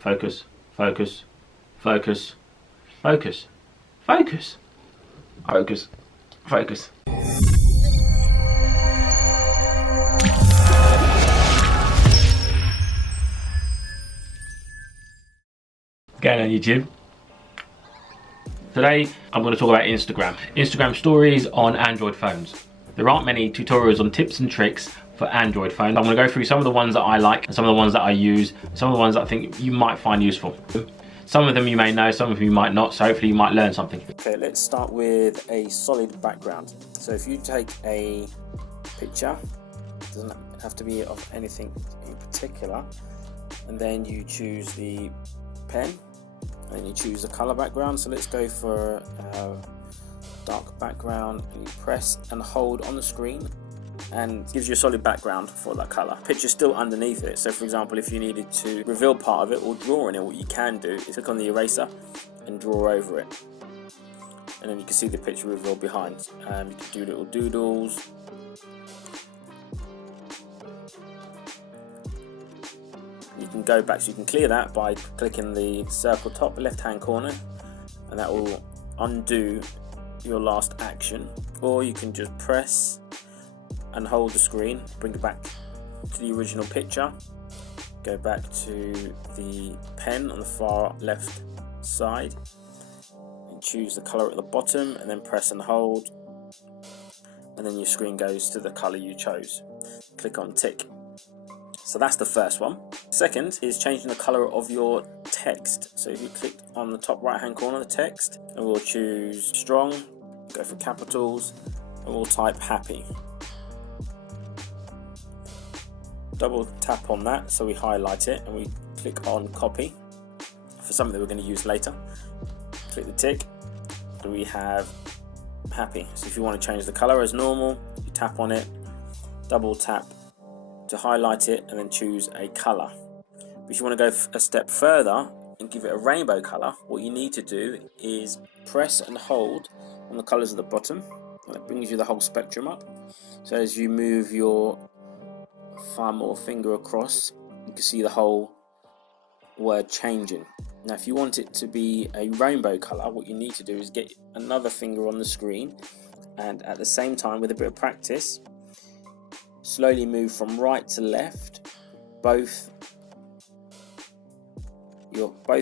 focus, focus, focus, focus, focus, focus, focus. Going on YouTube. Today I'm going to talk about Instagram stories on Android phones. There aren't many tutorials on tips and tricks for Android phones. I'm going to go through some of the ones that I like and some of the ones that I use, some of the ones that I think you might find useful. Some of them you may know, some of them you might not, so hopefully you might learn something. Okay, let's start with a solid background. So if you take a picture, it doesn't have to be of anything in particular, and then you choose the pen, and then you choose the color background. So let's go for a dark background, and you press and hold on the screen and gives you a solid background for that color. Picture's still underneath it, so for example if you needed to reveal part of it or draw in it, what you can do is click on the eraser and draw over it, and then you can see the picture reveal behind. You can do little doodles. You can go back, so you can clear that by clicking the circle top left hand corner, and that will undo your last action. Or you can just press and hold the screen, bring it back to the original picture, go back to the pen on the far left side and choose the color at the bottom, and then press and hold, and then your screen goes to the color you chose. Click on tick. So that's the first one. Second is changing the color of your text. So if you click on the top right hand corner of the text, and we'll choose strong, go for capitals, and we'll type happy. Double tap on that so we highlight it, and we click on copy for something that we're going to use later. Click the tick, and we have happy. So if you want to change the color as normal, you tap on it, double tap to highlight it, and then choose a color. If you want to go a step further and give it a rainbow color, what you need to do is press and hold on the colors at the bottom, and it brings you the whole spectrum up. So as you move your thumb or finger across, you can see the whole word changing. Now if you want it to be a rainbow color, what you need to do is get another finger on the screen, and at the same time, with a bit of practice, slowly move from right to left, both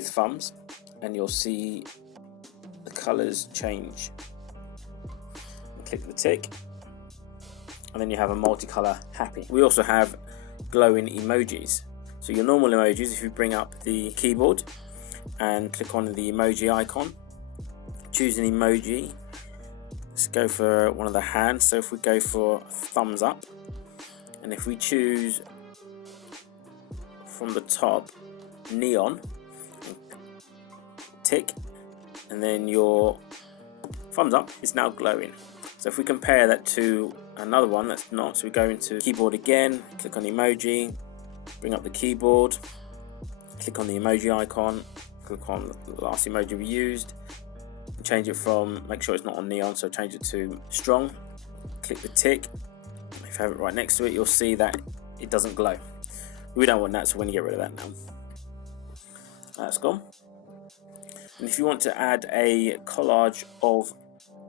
thumbs, and you'll see the colors change. Click the tick, and then you have a multicolor happy. We also have glowing emojis. So your normal emojis, if you bring up the keyboard and click on the emoji icon, choose an emoji. Let's go for one of the hands. So if we go for thumbs up, and if we choose from the top neon, tick, and then your thumbs up is now glowing. So if we compare that to another one that's not, so we go into keyboard again, click on emoji, bring up the keyboard, click on the emoji icon, click on the last emoji we used, change it from, make sure it's not on neon, so change it to strong, click the tick. If you have it right next to it, you'll see that it doesn't glow. We don't want that, so we're going to get rid of that now. That's gone. And if you want to add a collage of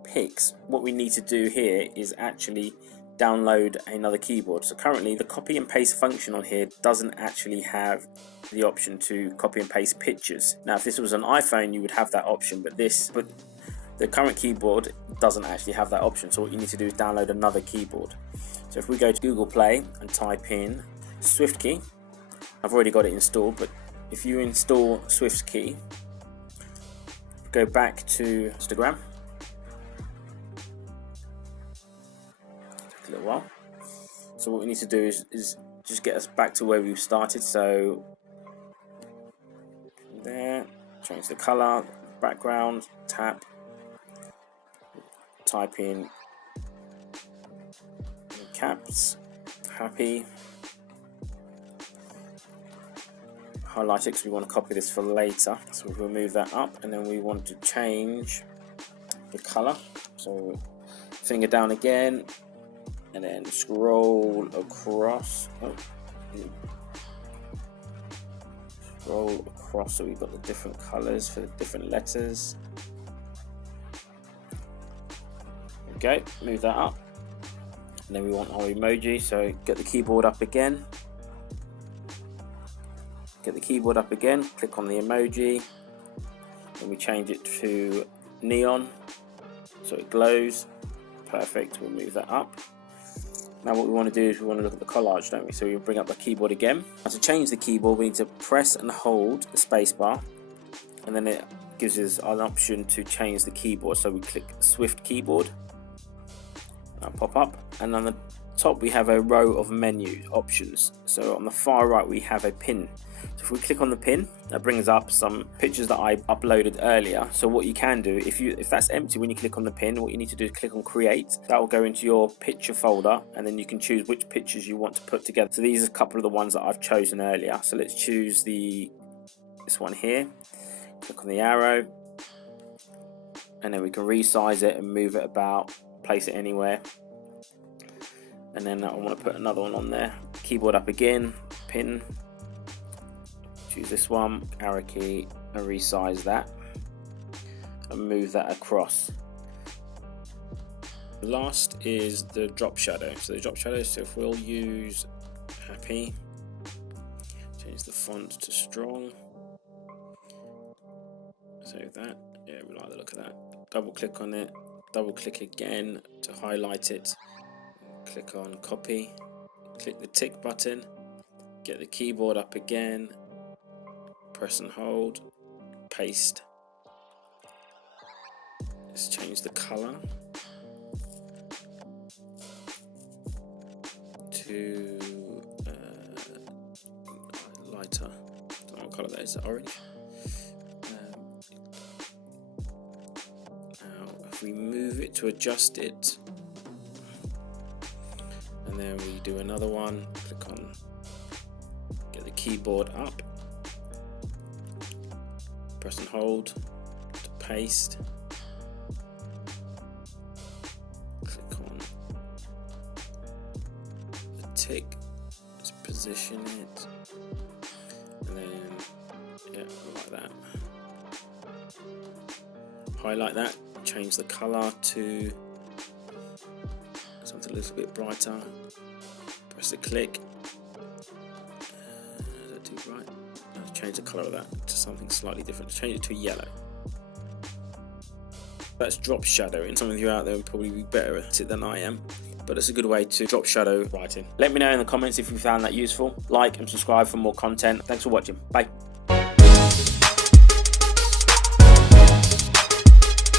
pics, what we need to do here is actually download another keyboard. So currently the copy and paste function on here doesn't actually have the option to copy and paste pictures. Now if this was an iPhone you would have that option, but the current keyboard doesn't actually have that option. So what you need to do is download another keyboard. So if we go to Google Play and type in SwiftKey, I've already got it installed, but if you install SwiftKey, go back to Instagram, take a little while. So what we need to do is just get us back to where we started. So there, change the color, background, tap, type in caps, happy, highlight it because we want to copy this for later. So we'll move that up, and then we want to change the color. So finger down again, and then scroll across. scroll across so we've got the different colors for the different letters. Okay, move that up. And then we want our emoji, so get the keyboard up again. Get the keyboard up again, click on the emoji, and we change it to neon so it glows. Perfect, we'll move that up. Now what we want to do is we want to look at the collage, don't we? So we'll bring up the keyboard again. Now to change the keyboard, we need to press and hold the spacebar, and then it gives us an option to change the keyboard. So we click Swift Keyboard, that'll pop up, and on the top we have a row of menu options. So on the far right we have a pin. So if we click on the pin, that brings up some pictures that I uploaded earlier. So what you can do, if that's empty when you click on the pin, what you need to do is click on create. That will go into your picture folder, and then you can choose which pictures you want to put together. So these are a couple of the ones that I've chosen earlier. So let's choose this one here. Click on the arrow, and then we can resize it and move it about, place it anywhere. And then I want to put another one on there. Keyboard up again, pin. Choose this one, arrow key, and resize that and move that across. Last is the drop shadow. So the drop shadow, so if we'll use happy, change the font to strong, save that. Yeah, we like the look of that. Double click on it, double click again to highlight it, click on copy, click the tick button, get the keyboard up again, press and hold, paste. Let's change the color to lighter. I don't know what color that is, orange. Now if we move it to adjust it, and then we do another one, click on, get the keyboard up, press and hold to paste, click on the tick, just position it, and then yeah, like that. Highlight that, change the color to something a little bit brighter, press the click, is that too bright? Change the color of that to something slightly different, change it to yellow. That's drop shadowing. Some of you out there will probably be better at it than I am, but it's a good way to drop shadow writing. Let me know in the comments if you found that useful. Like and subscribe for more content. Thanks for watching. Bye.